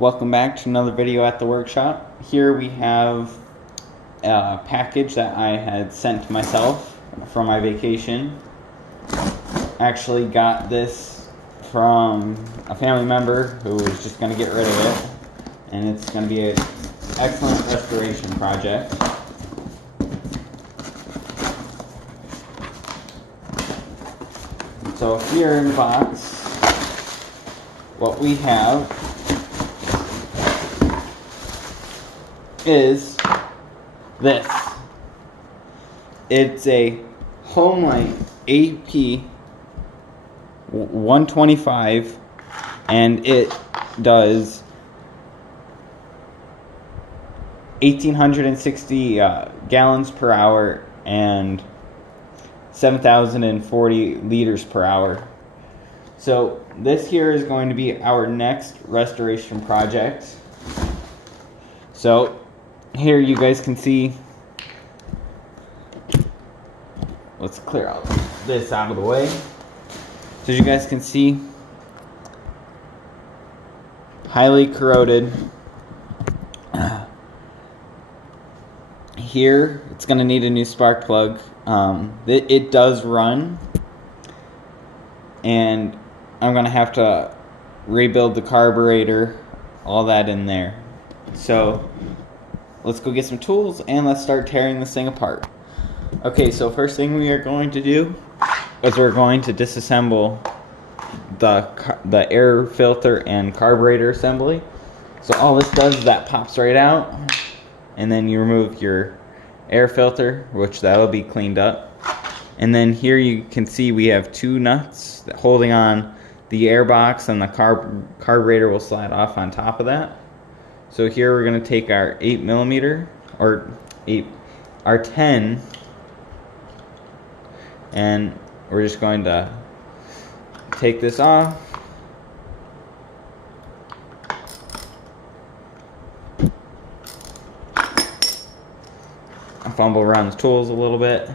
Welcome back to another video at the workshop. Here we have a package that I had sent to myself from my vacation. Actually got this from a family member who was just going to get rid of it, and it's going to be an excellent restoration project. So here in the box, what we have is this. It's a Homelite AP-125, and it does 1,860 gallons per hour and 7,040 liters per hour. So this here is going to be our next restoration project. So here you guys can see, let's clear out this out of the way. So as you guys can see, highly corroded. Here it's going to need a new spark plug. It does run, and I'm going to have to rebuild the carburetor, all that in there. So let's go get some tools and let's start tearing this thing apart. Okay, so first thing we are going to do is we're going to disassemble the air filter and carburetor assembly. So all this does is that pops right out, and then you remove your air filter, which that'll be cleaned up. And then here you can see we have two nuts holding on the air box, and the carburetor will slide off on top of that. So here we're going to take our 8mm, or our 10, and we're just going to take this off. Fumble around the tools a little bit.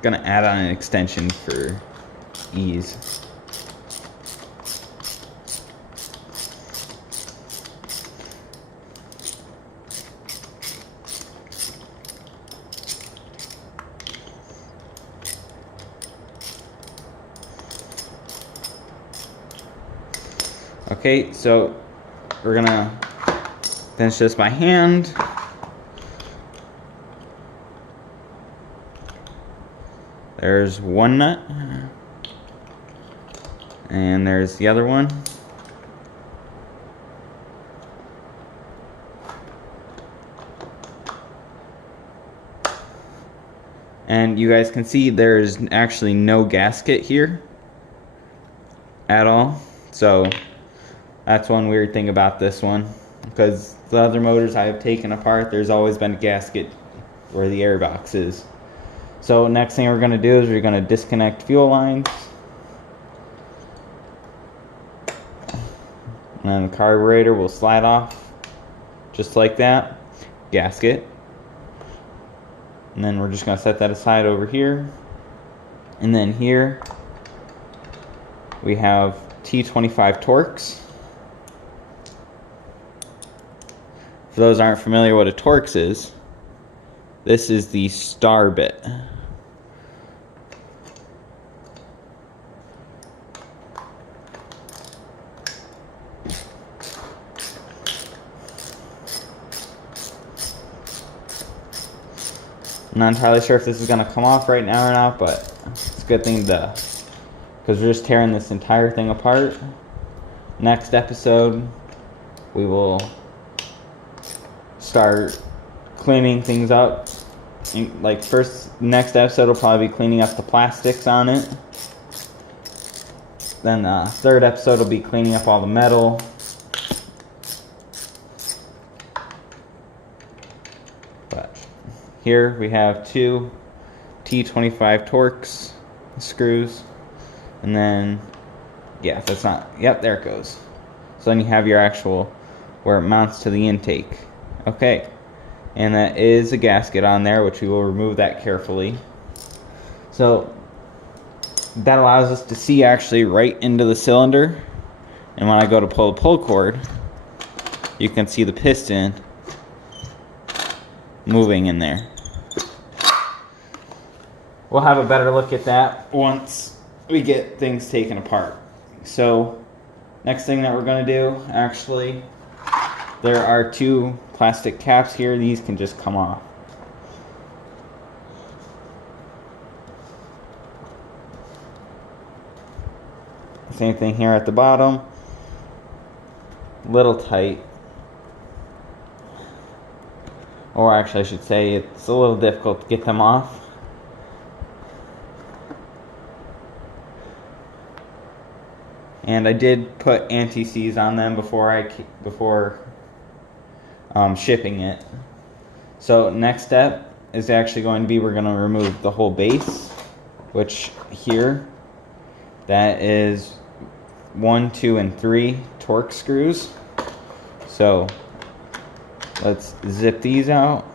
Gonna add on an extension for ease. Okay, so we're gonna finish this by hand. There's one nut, and there's the other one. And you guys can see there's actually no gasket here at all. So that's one weird thing about this one, because the other motors I have taken apart, there's always been a gasket where the air box is. So next thing we're going to do is we're going to disconnect fuel lines. And then the carburetor will slide off just like that. Gasket. And then we're just going to set that aside over here. And then here we have T25 Torx. For those who aren't familiar what a Torx is, this is the star bit. I'm not entirely sure if this is going to come off right now or not, but it's a good thing to, because we're just tearing this entire thing apart. Next episode, we will start cleaning things up. Like next episode will probably be cleaning up the plastics on it. Then the third episode will be cleaning up all the metal. But here we have two T25 Torx screws. And then, yeah, that's not, yep, there it goes. So then you have your actual, where it mounts to the intake. Okay. And that is a gasket on there, which we will remove that carefully. So that allows us to see actually right into the cylinder. And when I go to pull the pull cord, you can see the piston moving in there. We'll have a better look at that once we get things taken apart. So next thing that we're going to do, actually, there are 2 plastic caps here. These can just come off. Same thing here at the bottom. Little tight. Or actually I should say it's a little difficult to get them off. And I did put anti-seize on them before shipping it. So next step is actually going to be, we're going to remove the whole base, which here, that is 1, 2, and 3 torque screws. So let's zip these out.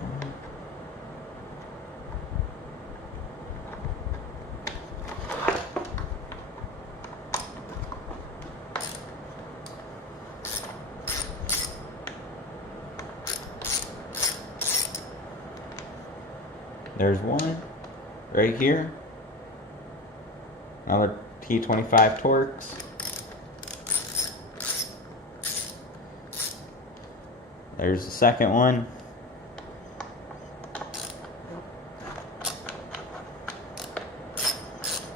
There's one right here. Another T25 Torx. There's the second one.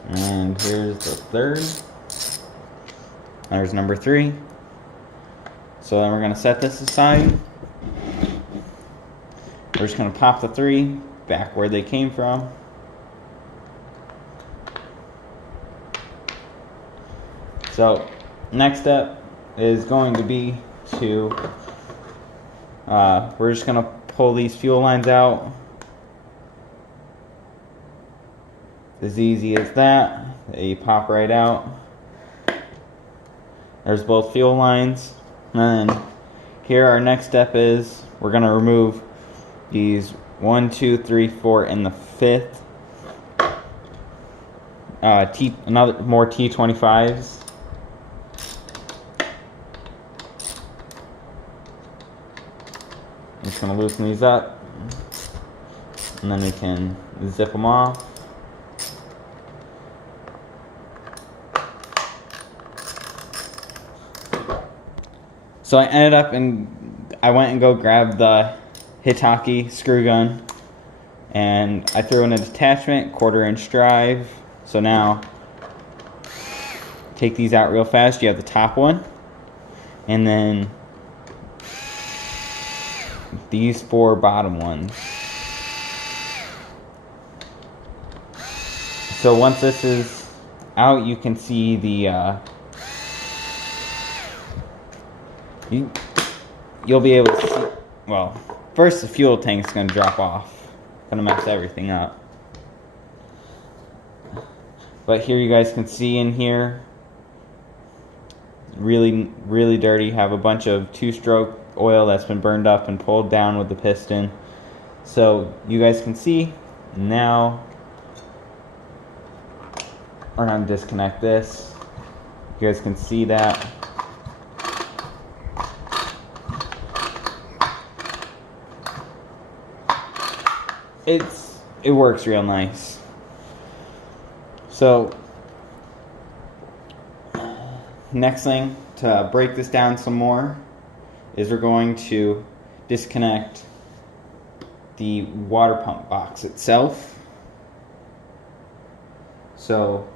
And here's the third. There's number 3. So then we're going to set this aside. We're just going to pop the 3 back where they came from. So next step is going to be to we're just going to pull these fuel lines out. As easy as that. They pop right out. There's both fuel lines. And then here our next step is we're going to remove these 1, 2, 3, 4, and the 5th. More T25s. I'm just going to loosen these up. And then we can zip them off. So I ended up I went and go grab the Hitachi screw gun, and I threw in a detachment, 1/4-inch drive. So now take these out real fast. You have the top one, and then these 4 bottom ones. So once this is out, you can see the you'll be able to see, well, first the fuel tank's going to drop off. Going to mess everything up. But here you guys can see in here, really, really dirty. Have a bunch of 2-stroke oil that's been burned up and pulled down with the piston. So you guys can see now. We're going to disconnect this. You guys can see that. It works real nice. So next thing, to break this down some more, is we're going to disconnect the water pump box itself. So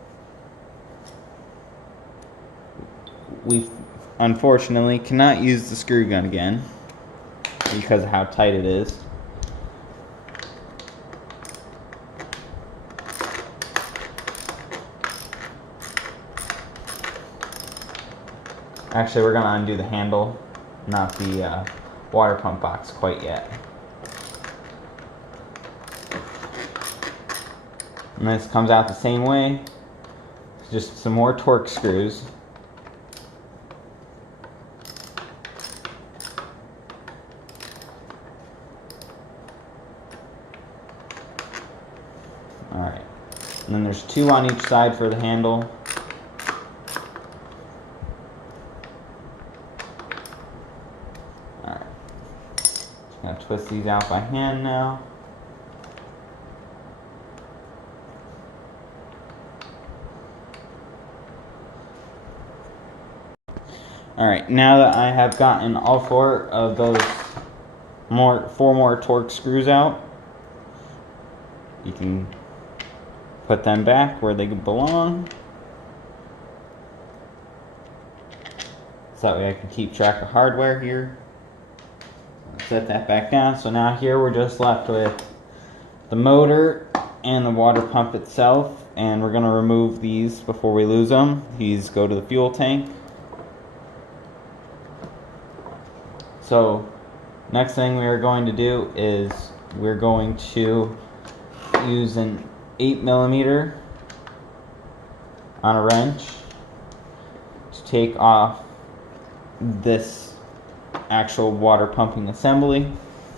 we unfortunately cannot use the screw gun again because of how tight it is. Actually, we're going to undo the handle, not the water pump box quite yet. And this comes out the same way. Just some more Torx screws. Alright. And then there's 2 on each side for the handle. Gonna twist these out by hand now. Alright, now that I have gotten all 4 of those 4 more torque screws out, you can put them back where they belong. So that way I can keep track of hardware here. Set that back down. So now here we're just left with the motor and the water pump itself, and we're going to remove these before we lose them. These go to the fuel tank. So next thing we are going to do is we're going to use an 8mm on a wrench to take off this actual water pumping assembly.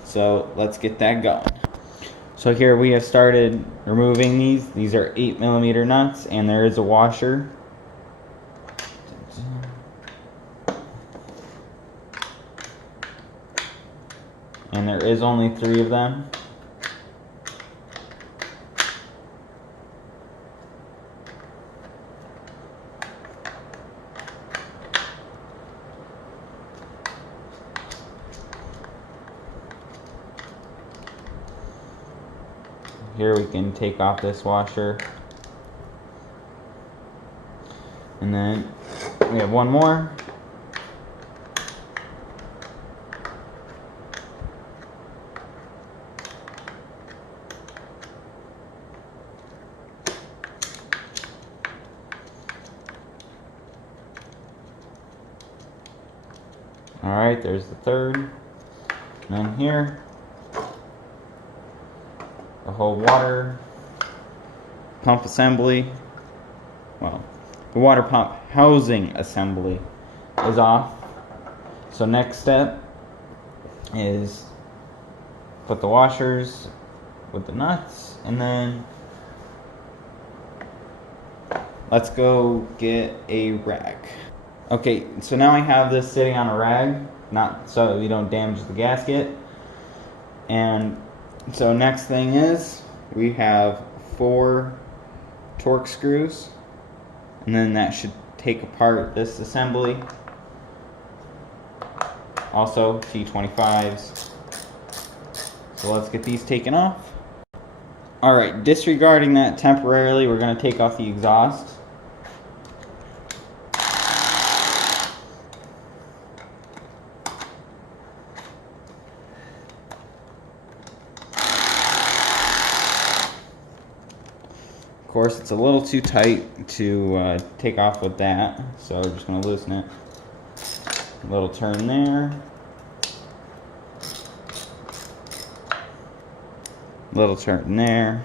So let's get that going. So here we have started removing these. These are 8mm nuts, and there is a washer. And there is only 3 of them. Here we can take off this washer. And then we have one more. Alright, there's the third. And then here, the whole water pump assembly, well, the water pump housing assembly is off. So next step is put the washers with the nuts, and then let's go get a rag. Okay, so now I have this sitting on a rag, not so we don't damage the gasket. And so next thing is we have 4 torque screws, and then that should take apart this assembly. Also T25s. So let's get these taken off. Alright, disregarding that temporarily, we're going to take off the exhaust. Of course, it's a little too tight to take off with that, so we're just going to loosen it. A little turn there. Little turn there.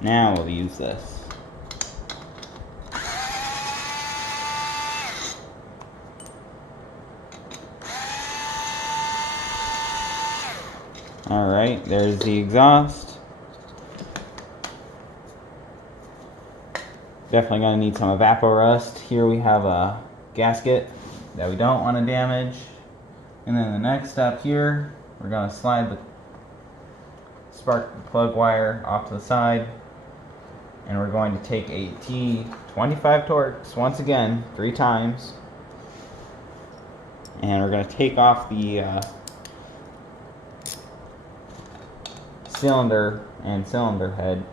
Now we'll use this. Alright, there's the exhaust. Definitely going to need some evaporust. Here we have a gasket that we don't want to damage. And then the next step here, we're going to slide the spark plug wire off to the side. And we're going to take a T25 Torx, once again, 3 times. And we're going to take off the cylinder and cylinder head.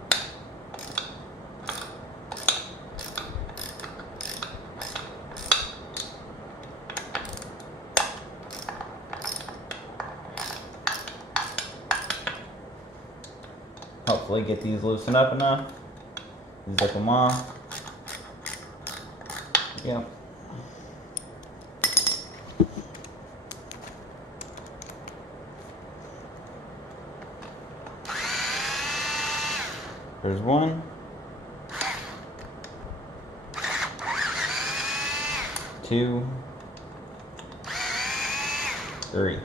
Hopefully get these loosened up enough. Zip them off. Yep. There's 1. 2. 3.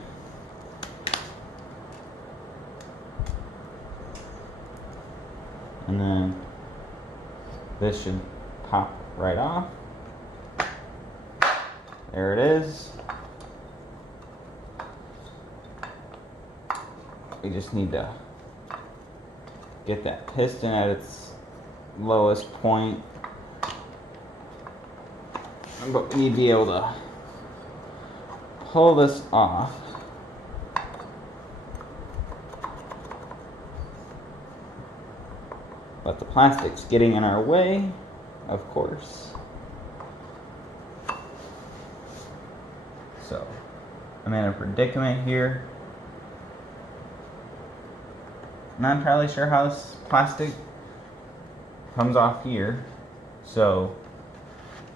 And then this should pop right off. There it is. we just need to get that piston at its lowest point. But we need to be able to pull this off. But the plastic's getting in our way, of course. So, I'm in a predicament here. Not entirely sure how this plastic comes off here. So,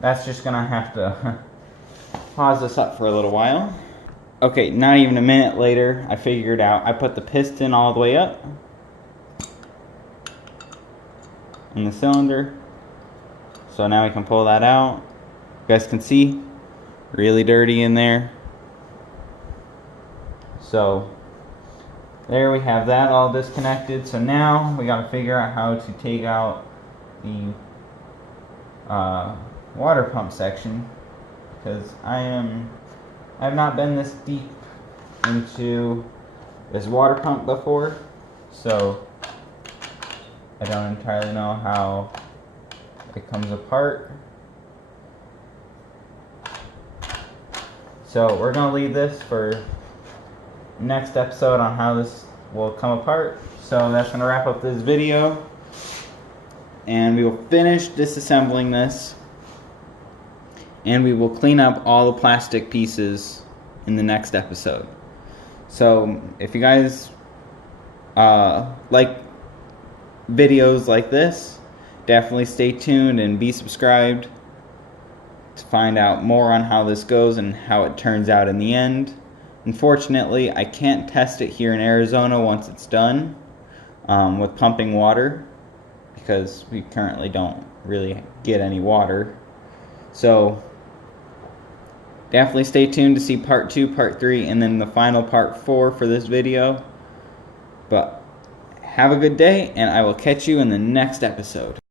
that's just gonna have to pause this up for a little while. Okay, not even a minute later, I figured out. I put the piston all the way up in the cylinder. So now we can pull that out. You guys can see, really dirty in there. So there we have that all disconnected. So now we gotta figure out how to take out the water pump section, because I've not been this deep into this water pump before, so I don't entirely know how it comes apart. So we're gonna leave this for next episode on how this will come apart. So that's gonna wrap up this video, and we will finish disassembling this, and we will clean up all the plastic pieces in the next episode. So if you guys like videos like this, definitely stay tuned and be subscribed to find out more on how this goes and how it turns out in the end. Unfortunately, I can't test it here in Arizona once it's done with pumping water, because we currently don't really get any water. So definitely stay tuned to see part 2, part 3, and then the final part 4 for this video. But have a good day, and I will catch you in the next episode.